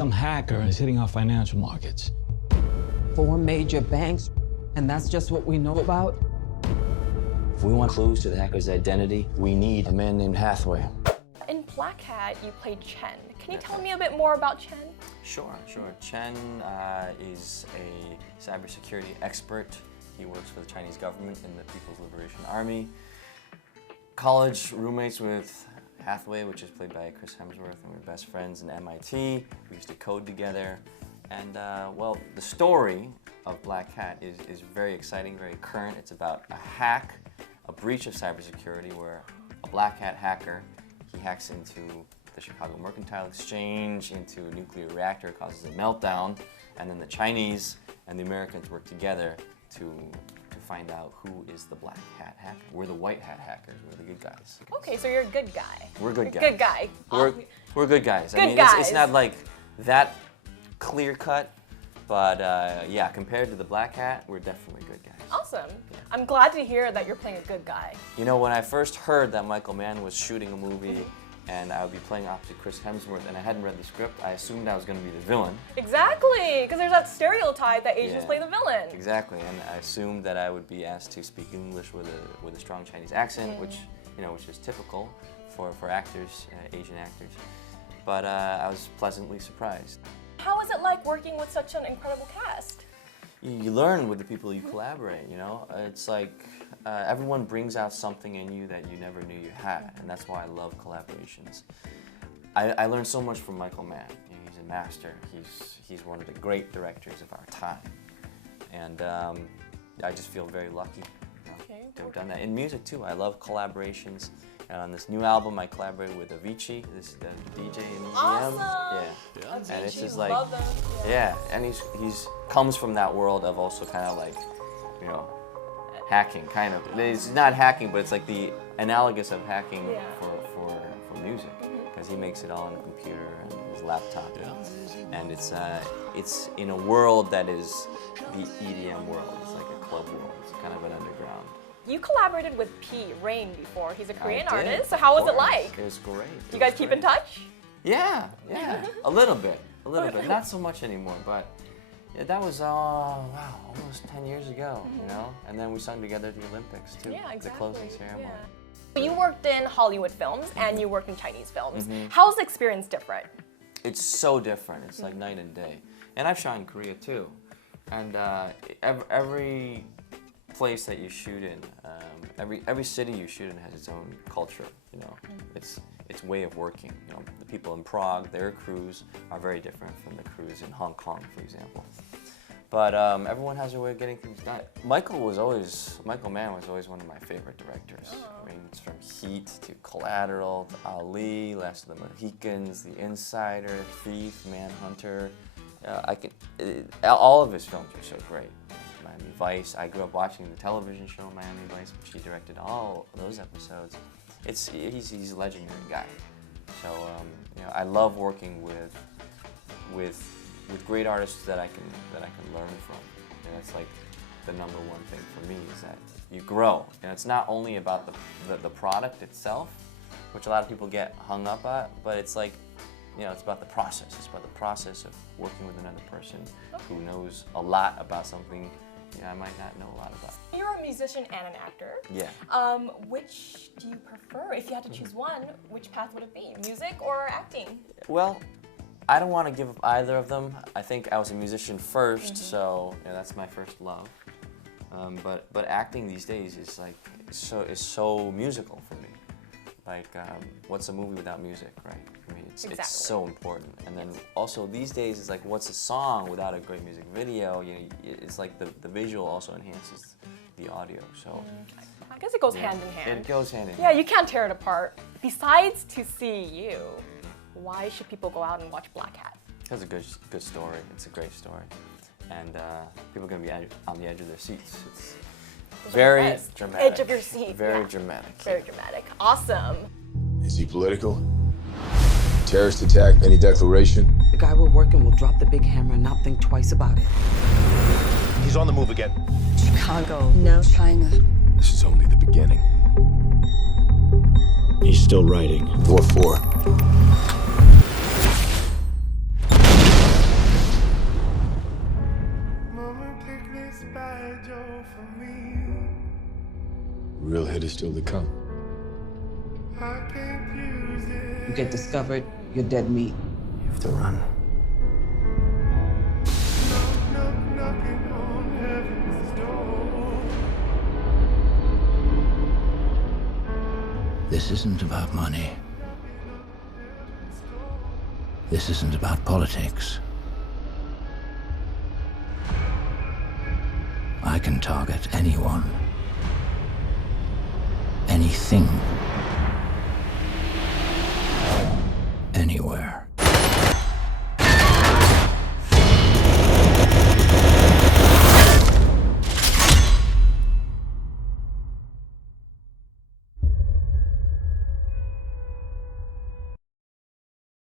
some hacker is hitting our financial markets. 4 major banks, and that's just what we know about? If we want clues to the hacker's identity, we need a man named Hathaway. In Blackhat, you played Chen. Can you tell me a bit more about Chen? Sure. Chen is a cybersecurity expert. He works for the Chinese government in the People's Liberation Army. College roommates with Hathaway, which is played by Chris Hemsworth, and we're best friends in MIT. We used to code together. And well, the story of Blackhat is very exciting, very current. It's about a hack, a breach of cybersecurity where a Blackhat hacker, he hacks into the Chicago Mercantile Exchange, into a nuclear reactor, causes a meltdown, and then the Chinese and the Americans work together to find out who is the Black Hat hacker. We're the white hat hackers. We're the good guys. Okay, so you're a good guy. We're good guys. Good guy. We're good guys. Good I mean, guys. It's not like that clear cut, but yeah, compared to the Black Hat, we're definitely good guys. Awesome. Yeah. I'm glad to hear that you're playing a good guy. You know, when I first heard that Michael Mann was shooting a movie and I would be playing opposite Chris Hemsworth and I hadn't read the script, I assumed I was going to be the villain. Exactly, because there's that stereotype that Asians Yeah. play the villain. Exactly, and I assumed that I would be asked to speak English with a strong Chinese accent, which is typical for actors, Asian actors. But I was pleasantly surprised. How is it like working with such an incredible cast? You learn with the people you collaborate, you know? It's like everyone brings out something in you that you never knew you had, and that's why I love collaborations. I learned so much from Michael Mann. You know, he's a master. He's one of the great directors of our time. And I just feel very lucky to have done that. In music too, I love collaborations. And on this new album, I collaborated with Avicii, this DJ in EDM. Awesome! Yeah. Avicii, And it's just like, love them. yeah, and he's comes from that world of also kind of like, you know, hacking, kind of. It's not hacking, but it's like the analogous of hacking for music, because he makes it all on a computer and his laptop. And it's in a world that is the EDM world. It's like a club world. It's kind of an underground. You collaborated with Rain before. He's a Korean I did, artist, so how was it of course. like? It was great. You guys keep in touch? Yeah, a little bit. Not so much anymore, but yeah, that was almost 10 years ago, you know? And then we sung together at the Olympics too, Yeah, exactly. the closing ceremony. Yeah. You worked in Hollywood films and you worked in Chinese films. How's the experience different? It's so different. It's like night and day. And I've shot in Korea too. And every place that you shoot in, every city you shoot in has its own culture, you know. Its way of working. You know, the people in Prague, their crews are very different from the crews in Hong Kong, for example. But everyone has their way of getting things done. Michael Mann was always one of my favorite directors. I mean, it's from Heat to Collateral to Ali, Last of the Mohicans, The Insider, Thief, Manhunter. All of his films are so great. Miami Vice. I grew up watching the television show Miami Vice, which he directed all those episodes. He's a legendary guy. So you know, I love working with great artists that I can learn from. And that's like the number one thing for me, is that you grow. And it's not only about the product itself, which a lot of people get hung up at, but it's like, you know, it's about the process. It's about the process of working with another person who knows a lot about something I might not know a lot about. You're a musician and an actor. Yeah. Which do you prefer? If you had to choose one, which path would it be? Music or acting? Well, I don't want to give up either of them. I think I was a musician first, so that's my first love. But acting these days is like so musical for me. Like, what's a movie without music, right? I mean, it's so important. And then also these days, it's like, what's a song without a great music video? You know, it's like the visual also enhances the audio. So I guess it goes hand in hand. It goes hand in hand. Yeah, you can't tear it apart. Besides to see you, why should people go out and watch Blackhat? It's a good story. It's a great story, and people are gonna be on the edge of their seats. It's very dramatic. Edge of your seat. Very dramatic. Very dramatic. Awesome. Is he political? Terrorist attack? Any declaration? The guy we're working will drop the big hammer and not think twice about it. He's on the move again. Chicago, no China. This is only the beginning. He's still writing. What for? Real hit is still to come. You get discovered, you're dead meat. You have to run. This isn't about money. This isn't about politics. I can target anyone, anything, anywhere.